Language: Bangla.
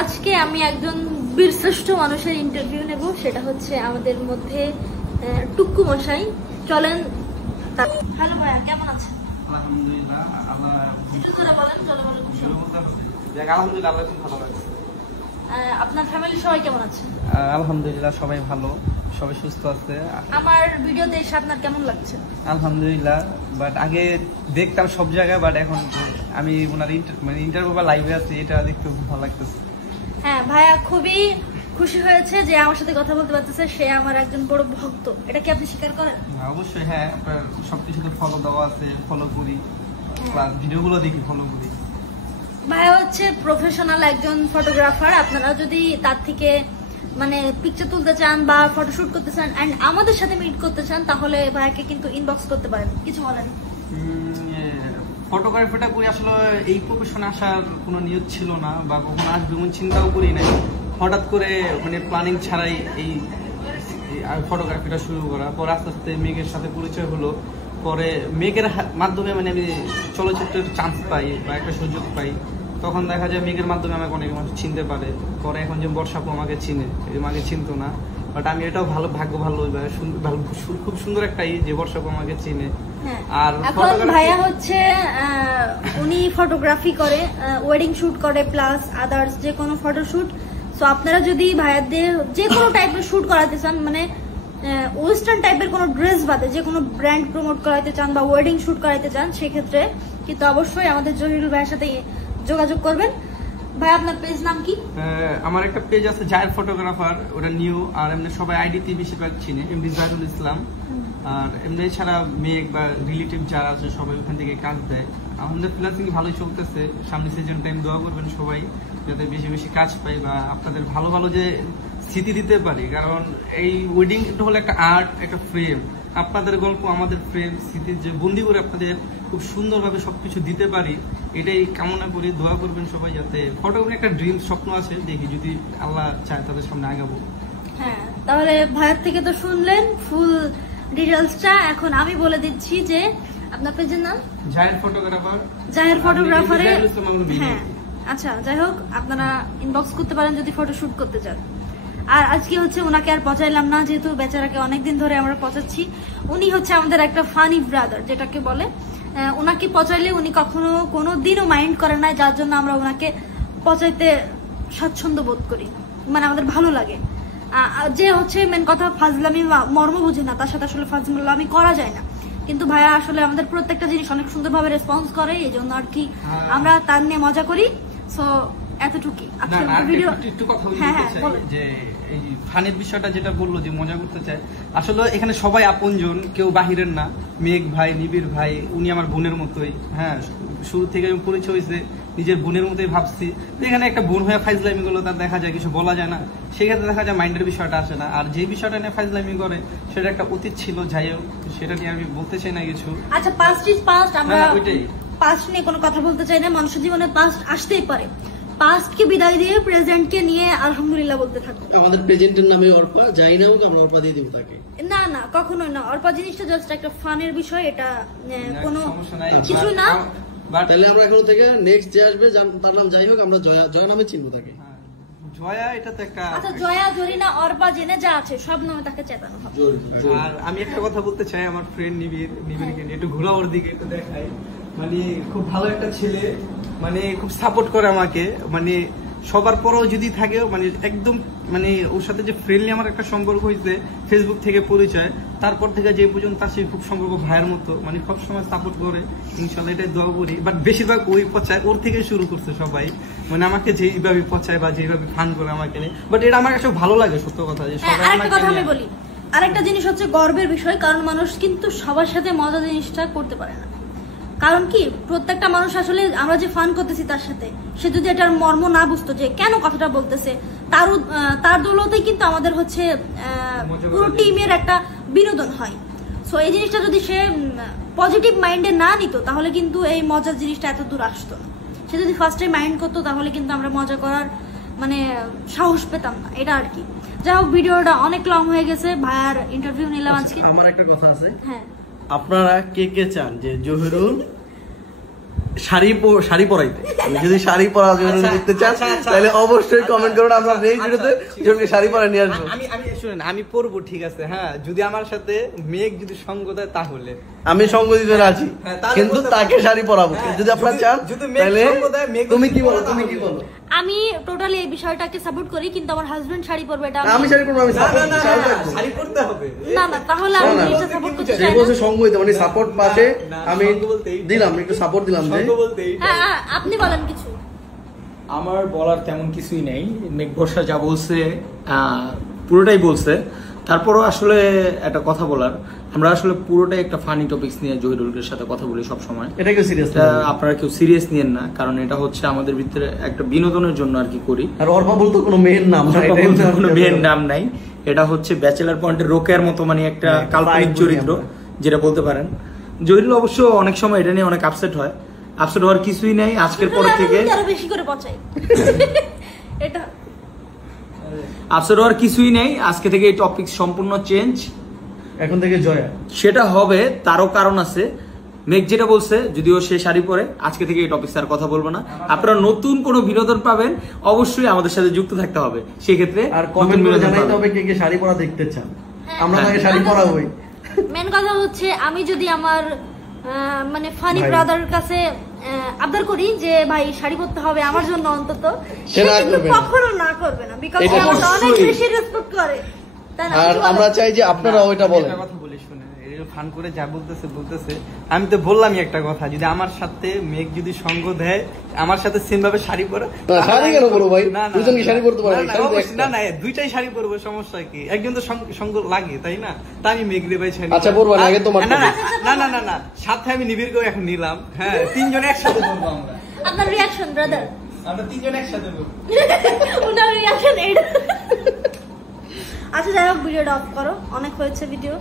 আজকে আমি একজন বীরশ্রেষ্ঠ মানুষের ইন্টারভিউ নেব, সেটা হচ্ছে আমাদের মধ্যে টুকু মশাই। চলেন। হ্যালো ভাইয়া, কেমন আছেন? আলহামদুলিল্লাহ। আপনার ফ্যামিলি সবাই কেমন আছে? আলহামদুলিল্লাহ, সবাই ভালো, সবাই সুস্থ আছে। আমার ভিডিওতে এসে আপনার কেমন লাগছে? আলহামদুলিল্লাহ। বাট আগে দেখতাম সব জায়গায়, বাট এখন আমি ওনার ইন্টারভিউ বা লাইভে আছি, এটা দেখতে খুব ভালো লাগতেছে। হ্যাঁ ভাইয়া, খুবই খুশি হয়েছে যে আমার সাথে কথা বলতে পারতেছে। সে আমার একজন বড় ভক্ত, এটা কি আপনি স্বীকার করেন? অবশ্যই, হ্যাঁ। আপনার সবকিছুতে ফলো দেওয়া আছে, ফলো করি, প্লাস ভিডিওগুলো দেখি, ফলো করি। ভাইয়া হচ্ছে প্রফেশনাল একজন ফটোগ্রাফার। আপনারা যদি তার থেকে মানে পিকচার তুলতে চান বা ফটোশুট করতে চান এন্ড আমাদের সাথে মিট করতে চান, তাহলে ভাইয়াকে কিন্তু ইনবক্স করতে পারেন। কিছু বলেন? ফটোগ্রাফিটা করি, আসলে এই প্রফেশনে আসার কোনো নিয়ত ছিল না বা কখনো আসবে এমন চিন্তাও করি নাই। হঠাৎ করে মানে প্ল্যানিং ছাড়াই এই ফটোগ্রাফিটা শুরু করা। পরে আস্তে আস্তে মেঘের সাথে পরিচয় হলো। পরে মেঘের মাধ্যমে মানে আমি চলচ্চিত্রের চান্স পাই বা একটা সুযোগ পাই। তখন দেখা যায় মেঘের মাধ্যমে আমাকে অনেক মানুষ চিনতে পারে। পরে এখন যে বর্ষাপু আমাকে চিনে, আমাকে চিনতো না, বাট আমি এটাও ভালো ভাগ্য, ভালো খুব সুন্দর একটা যে বর্ষাপু আমাকে চিনে। আর এখন ভাইয়া হচ্ছে উনি ফটোগ্রাফি করে, ওয়েডিং শুট করে, প্লাস আদার্স যে কোনো ফটোশুট। সো আপনারা যদি ভাইয়াদের যে কোনো টাইপের শুট করাতে চান, মানে ওয়েস্টার্ন টাইপের কোনো ড্রেস বাদে যে কোনো ব্র্যান্ড প্রমোট করাতে চান বা ওয়েডিং শুট করাতে চান, সেক্ষেত্রে কিন্তু অবশ্যই আমাদের জহিরুল ভাইয়ের সাথে যোগাযোগ করবেন। ভাই, আপনার পেজ নাম কি? আমার একটা পেজ আছে, জায়ের ফটোগ্রাফার, ওটা নিউ। আর এমনি সবাই আইডিতে বেশিরভাগ চিনে, এমনি জাহিরুল ইসলাম। আর এমনি ছাড়া মেঘ বা রিলেটিভ যারা আছে সবাই ওখান থেকে কাজ দেয়। আমাদের ফ্রিল্যান্সিং ভালোই চলতেছে। সামনে সিজন টাইম দোয়া করবেন সবাই, যাতে বেশি বেশি কাজ পাই বা আপনাদের ভালো ভালো যে স্মৃতি দিতে পারি। কারণ এই ওয়েডিং হলো একটা আর্ট, একটা ফ্রেম। আপনাদের গল্প আমাদের ফ্রেম, স্মৃতির যে বন্দি করে আপনাদের খুব সুন্দরভাবে সবকিছু দিতে পারি, এটাই কামনা করি। দোয়া করবেন সবাই, যাতে ফটোগ্রাফি একটা ড্রিম, স্বপ্ন আছে, দেখি যদি আল্লাহ চায় তাদের সামনে আগাবো। হ্যাঁ, তাহলে ভাইয়ের থেকে তো শুনলেন ফুল ডিটেলসটা। এখন আমি বলে দিচ্ছি যে আপনার পেজের নাম জায়ের ফটোগ্রাফার। জায়ের ফটোগ্রাফারে, হ্যাঁ আচ্ছা, যাই হোক, আপনারা ইনবক্স করতে পারেন যদি ফটোশুট করতে চান। আর আজকে হচ্ছে ওনাকে আর পচাইলাম না, যেহেতু বেচারাকে অনেকদিন ধরে আমরা পচাচ্ছি। উনি হচ্ছে আমাদের একটা ফানি ব্রাদার যেটাকে বলে। ওনাকে পচাইলে উনি কখনো কোনো দিনও মাইন্ড করে না, যার জন্য আমরা ওনাকে পচাইতে স্বাচ্ছন্দ্য বোধ করি, মানে আমাদের ভালো লাগে। যে হচ্ছে মেন কথা ফাজলামি মর্ম বুঝে না, তার সাথে আসলে ফাজলামি করা যায় না। কিন্তু ভাইয়া আসলে আমাদের প্রত্যেকটা জিনিস অনেক সুন্দরভাবে রেসপন্স করে, এই জন্য আর কি আমরা তার নিয়ে মজা করি। সো এতটুকুই। যে এই ফানের বিষয়টা যেটা বললো যে মজা করতে চায়, আসলে এখানে সবাই আপনজন, কেউ বাহিরের না। মেঘ ভাই, নিবিড় ভাই, উনি আমার বোনের মতোই। হ্যাঁ, শুরু থেকে পরিচয় হয়েছে, নিজের বোনের মতোই ভাবছি। এখানে একটা বোন হয়ে ফাইজলামি গুলো তার দেখা যায়, কিছু বলা যায় না, সেক্ষেত্রে দেখা যায় মাইন্ডের বিষয়টা আসে না। আর যে বিষয়টা নিয়ে ফাইজলামি করে সেটা একটা অতীত ছিল, যাই হোক, সেটা নিয়ে আমি বলতে চাই না কিছু। আচ্ছা, পাস্ট ইজ পাস্ট। আমরা পাস্ট নিয়ে কোনো কথা বলতে চাই না। মানুষের জীবনে পাস্ট আসতেই পারে। পাস্টকে বিদায় দিয়ে প্রেজেন্টকে নিয়ে আলহামদুলিল্লাহ বলতে থাকবো। আমাদের প্রেজেন্টের নামে অর্পা, যাই না হোক আমরা অর্পা দিয়ে দিব তাকে। না না, কখনোই না। অর্পা জিনিসটা জাস্ট একটা ফানের বিষয়, এটা কোনো কিছু না। তাহলে আমরা এখন থেকে নেক্সট যে আসবে তার নাম যাই হোক, আমরা জয়া নামে চিনবো তাকে। জয়া, এটা তো একটা, আচ্ছা, জয়া, জরিনা, অর্পা, জেনে যা আছে সব নামে তাকে চেতানো হবে। আর আমি একটা কথা বলতে চাই, আমার ফ্রেন্ড নিবিড়কে নিয়ে একটু ঘোরা, ওর দিকে একটু দেখাই। মানে খুব ভালো একটা ছেলে, মানে খুব সাপোর্ট করে আমাকে। মানে সবার পরেও যদি থাকে, মানে একদম মানে ওর সাথে যে ফ্রেন্ডলি আমার একটা সম্পর্ক হয়েছে, ফেসবুক থেকে পরিচয়, তারপর থেকে যে পর্যন্ত আসে খুব সম্পর্ক ভাইয়ের মতো। মানে সবসময় সাপোর্ট করে, ইনশাল্লাহ এটাই দোয়া করি। বাট বেশিরভাগ ওই পচায়, ওর থেকে শুরু করছে সবাই, মানে আমাকে যেইভাবে পচায় বা যেইভাবে ফান করে আমাকে নিয়ে। বাট এটা আমার কাছে ভালো লাগে, সত্য কথা। যে সবাই আরেকটা কথা আমি বলি, আরেকটা জিনিস হচ্ছে গর্বের বিষয়, কারণ মানুষ কিন্তু সবার সাথে মজা জিনিসটা করতে পারে না। কারণ কি, প্রত্যেকটা মানুষ আসলে আমরা যে ফান করতেছি তার সাথে, সে যদি এটার মর্ম না বুঝতো যে কেন কথাটা বলতেছে, তার দৌলতেই কিন্তু আমাদের হচ্ছে পুরো টিমের একটা বিনোদন হয়। সো এই জিনিসটা যদি সে পজিটিভ মাইন্ডে না নিত, তাহলে কিন্তু এই মজার জিনিসটা এত দূর আসতো না। সে যদি ফার্স্টে মাইন্ড করতো, তাহলে কিন্তু আমরা মজা করার মানে সাহস পেতাম না, এটা আর কি। যাই হোক, ভিডিওটা অনেক লং হয়ে গেছে, ভাইয়ার ইন্টারভিউ নিলাম আজকে। আমার একটা কথা আছে, হ্যাঁ, আপনারা কে কে চান যে জহিরুল শাড়ি পরাইতে। যদি শাড়ি পরা দেখতে চান তাহলে অবশ্যই কমেন্ট করুন, আমরা নেক্সট ভিডিওতে জয়কে শাড়ি পরা নিয়ে আসবো। আমি শুনেন, আমি পরবো ঠিক আছে, হ্যাঁ, যদি আমার সাথে মেঘ যদি সঙ্গ দেয় তাহলে আমি সঙ্গ দিতে রাজি, কিন্তু তাকে শাড়ি পরাবো। যদি আপনারা চান তাহলে তুমি কি বলো? আমি টোটালি এই বিষয়টাকে সাপোর্ট করি, কিন্তু আমার হাজবেন্ড শাড়ি পরবে এটা আমি শাড়ি পরবো, আমি শাড়ি পরতে হবে না তাহলে আমি এটা সাপোর্ট করতে চাই না। সঙ্গ দিতে মানে সাপোর্ট পাশে আমি দিলাম, একটু সাপোর্ট দিলাম যে হ্যাঁ আপনি বলেন কিছু। আমার বলার তেমন কিছুই নেই, মেঘ বর্ষা যা বলছে পুরোটাই বলছে। তারপরও আসলে একটা কথা বলার, আমরা আসলে পুরোটাই একটা ফানি টপিকস নিয়ে জহিরুলের সাথে কথা বলি সব সময়। এটা কেউ সিরিয়াস না, আপনারা কেউ সিরিয়াস নিয়েন না, কারণ এটা হচ্ছে আমাদের ভিতরে একটা বিনোদনের জন্য আর কি করি। আর অর্পা বলতো কোনো মেয়ের নাম নাই, কোনো মেয়ের নাম নাই, এটা হচ্ছে ব্যাচেলার পয়েন্টের রোকেয়ার মতো মানে একটা কাল্পনিক চরিত্র যেটা বলতে পারেন। জহিরুল অবশ্য অনেক সময় এটা নিয়ে অনেক আপসেট হয়, আপসেট হওয়ার কিছুই নাই। আজকের পর থেকে আরো বেশি করে পচাই এটা আপসেট হওয়ার কিছুই নেই, আজকে থেকে এই টপিক সম্পূর্ণ চেঞ্জ। এখন থেকে জয়া সেটা হবে, তারও কারণ আছে। মেঘ যেটা বলছে, যদিও সে শাড়ি পরে, আজকে থেকে এই টপিক আর কথা বলবো না। আপনারা নতুন কোনো বিনোদন পাবেন, অবশ্যই আমাদের সাথে যুক্ত থাকতে হবে। সেক্ষেত্রে আর কমেন্ট করে জানাইতে হবে কে কে শাড়ি পরা দেখতে চান, আমরা তাকে শাড়ি পরাবোই। মেন কথা হচ্ছে, আমি যদি আমার মানে ফানি ব্রাদার কাছে আবদার করি যে ভাই শাড়ি পরতে হবে আমার জন্য অন্তত, সে কিন্তু কখনো না করবে না, বিকজ সে আমাকে অনেক বেশি রেসপেক্ট করে। আর আমরা চাই যে আপনারা ওইটা বলেন। কথা বলি শুনে, ফান করে যা বলতেছে, আমি তো বললামই একটা কথা, যদি আমার সাথে মেঘ যদি সঙ্গ দেয়, আমার সাথে সেম ভাবে শাড়ি পরে, শাড়ি কেন পরবো ভাই? দুজন কি শাড়ি পরতে পারে? না দুইটাই শাড়ি পরবো, সমস্যা কি? একজন তো সঙ্গ লাগে, তাই না? তাই আমি মেঘ রে ভাই শাড়ি। আচ্ছা পরবো না, আগে তোমার না সাথে আমি নিবিড়কেও এখন নিলাম, হ্যাঁ, তিনজন একসাথে পরবো আমরা। আপনার রিঅ্যাকশন ব্রাদার? আমরা তিনজন একসাথে পরবো। উনার রিঅ্যাকশন এইটা। আচ্ছা যাই হোক, ভিডিওটা অফ করো, অনেক হয়েছে ভিডিও।